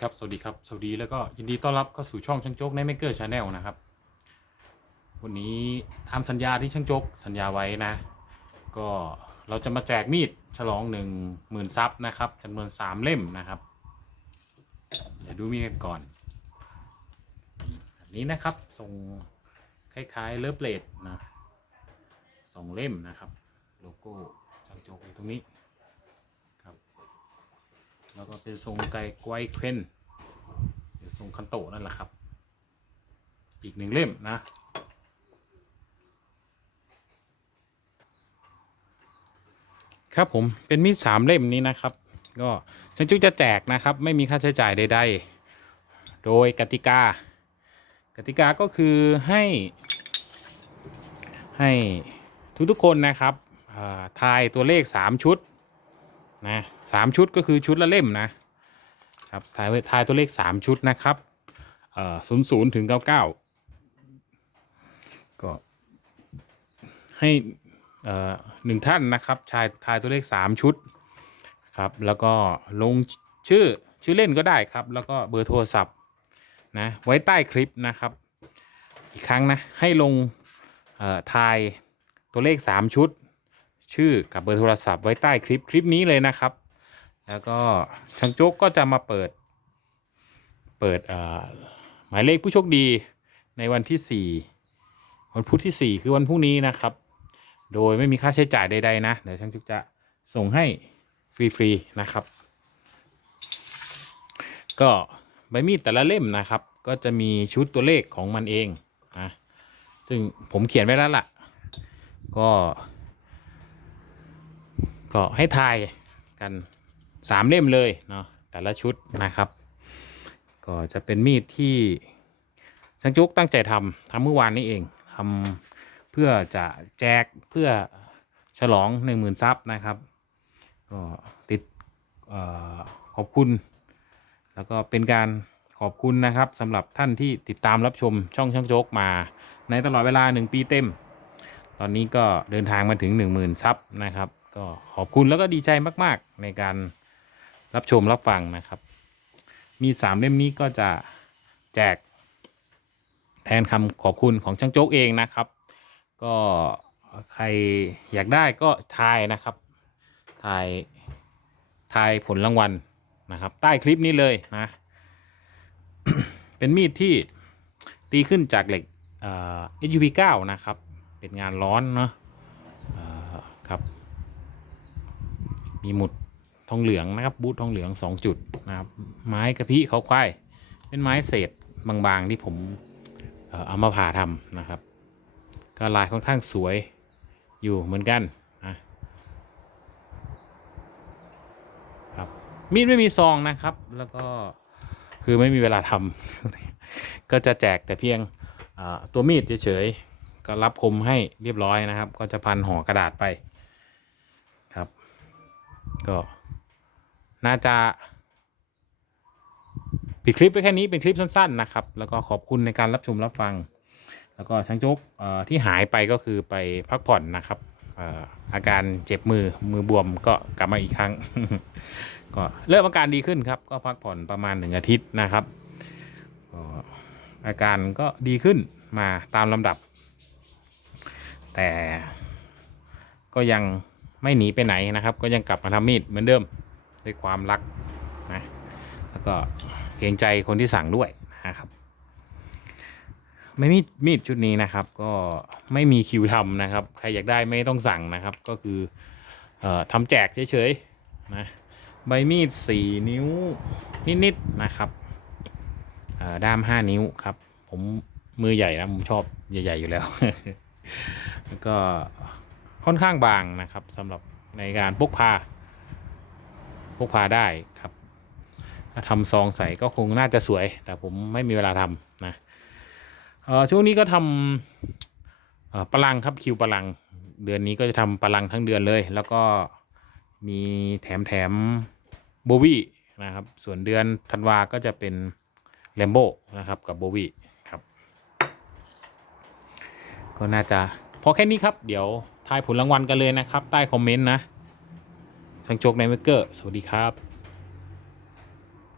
ครับสวัสดีครับสวัสดีแล้วก็ยินดีต้อนรับเข้าสู่ช่องช่างโจ๊กใน Maker Channel นะครับ วันนี้ทำสัญญาที่ช่างโจ๊กสัญญาไว้นะ ก็เราจะมาแจกมีดฉลองหนึ่งหมื่นซับนะครับจำนวนสามเล่มนะครับ เดี๋ยวดูมีดกันก่อนอันนี้นะครับส่งคล้ายๆเลิฟเลดนะสองเล่มนะครับ โลโก้ช่างโจ๊กอยู่ตรงนี้ แล้วก็เป็นทรงไกไกวเควนทรงคันโตนั่นแหละครับ อีกหนึ่งเล่มนะ ครับผมเป็นมีดสามเล่มนี้นะครับ ก็ฉันจุกจะแจกนะครับ ไม่มีค่าใช้จ่ายใด ๆ โดยกติกา กติกาก็คือให้ให้ทุกๆคนนะครับทายตัวเลข 3 ชุด นะสามชุดก็คือชุดละเล่มนะครับทายทายตัวเลขสามชุดนะครับเอ่อศูนย์ศูนย์ถึงเก้าเก้าก็ให้เอ่อหนึ่งท่านนะครับทายทายตัวเลขสามชุดครับแล้วก็ลงชื่อชื่อเล่นก็ได้ครับ แล้วก็เบอร์โทรศัพท์นะไว้ใต้คลิปนะครับ อีกครั้งนะให้ลงทายตัวเลขสามชุด ชื่อกับเบอร์โทรศัพท์ไว้ใต้คลิปคลิปนี้เลยนะครับ แล้วก็ทางโจ๊กก็จะมาเปิด เปิดหมายเลขผู้โชคดีในวันที่ 4 วันพุธที่ 4 คือวันพรุ่งนี้นะครับ โดยไม่มีค่าใช้จ่ายใดๆนะ เดี๋ยวทางโจ๊กจะส่งให้ฟรีๆนะครับ ก็ใบมีดแต่ละเล่มนะครับ ก็จะมีชุดตัวเลขของมันเองนะซึ่งผมเขียนไว้แล้วล่ะ ก็ ก็ให้ทายกันสามเล่มเลยเนาะแต่ละชุดนะครับ ก็จะเป็นมีดที่ช่างจุกตั้งใจทำทำเมื่อวานนี้เองทำเพื่อจะแจกเพื่อฉลองหนึ่งหมื่นซับนะครับก็ติดออขอบคุณ แล้วก็เป็นการขอบคุณนะครับสำหรับท่านที่ติดตามรับชมช่องช่างโจกมาในตลอดเวลา 1 ปีเต็ม ตอนนี้ก็เดินทางมาถึง 10,000ซับนะครับ ก็ขอบคุณแล้วก็ดีใจมาก ๆ ในการรับชมรับฟังนะครับ มีสามเล่มนี้ก็จะแจกแทนคำขอบคุณของช่างโจ๊กเองนะครับ ก็ใครอยากได้ก็ทายนะครับทายทายผลรางวัลนะครับ ใต้คลิปนี้เลยนะ เป็นมีดที่ตีขึ้นจากเหล็กเอ่อ SUV 9นะครับ เป็นงานร้อนเนาะครับ มีหมุดทองเหลืองนะครับบูททองเหลือง 2 จุดนะครับไม้กระพี้เขาควายเป็นไม้เศษบางๆที่ผมเอามาผ่าทำนะครับ ก็ลายค่อนข้างสวยอยู่เหมือนกันนะครับมีดไม่มีซองนะครับ แล้วก็คือไม่มีเวลาทำก็จะแจกแต่เพียงตัวมีดเฉยๆก็รับคมให้เรียบร้อยนะครับ ก็จะพันห่อกระดาษไป ก็น่าจะปิดคลิปไปแค่นี้เป็นคลิปสั้น ๆ นะครับ แล้วก็ขอบคุณในการรับชมรับฟัง แล้วก็ช่างโจ๊กที่หายไปก็คือไปพักผ่อนนะครับออาการเจ็บมือมือบวมก็กลับมาอีกครั้ง ก็เริ่มอาการดีขึ้นครับ ก็พักผ่อนประมาณหนึ่งอาทิตย์นะครับอาการก็ดีขึ้นมาตามลำดับ แต่ก็ยัง ไม่หนีไปไหนนะครับ ก็ยังกลับมาทำมีดเหมือนเดิมด้วยความรักนะแล้วก็เกรงใจคนที่สั่งด้วยนะครับ ไม่มีมีดชุดนี้นะครับ ก็ไม่มีคิวทำนะครับ ใครอยากได้ไม่ต้องสั่งนะครับ ก็คือเอ่อทำแจกเฉยๆนะใบมีด 4 นิ้วนิดๆนะครับเอ่อด้าม 5 นิ้วครับ ผมมือใหญ่นะผมชอบใหญ่ ๆ อยู่แล้ว แล้วก็ ค่อนข้างบางนะครับสำหรับในการพกพาพกพาได้ครับถ้าทำซองใส่ก็คงน่าจะสวย แต่ผมไม่มีเวลาทำนะช่วงนี้ก็ทำปลังครับคิวปลัง เดือนนี้ก็จะทำปลังทั้งเดือนเลย แล้วก็มีแถมแถมโบวี่นะครับ ส่วนเดือนธันวาก็จะเป็นแลมโบนะครับกับโบวี่ครับ ก็น่าจะพอแค่นี้ครับ เดี๋ยว ทายผลรางวัลกันเลยนะครับ ใต้คอมเมนต์นะช่างโจกในเมเกอร์สวัสดีครับ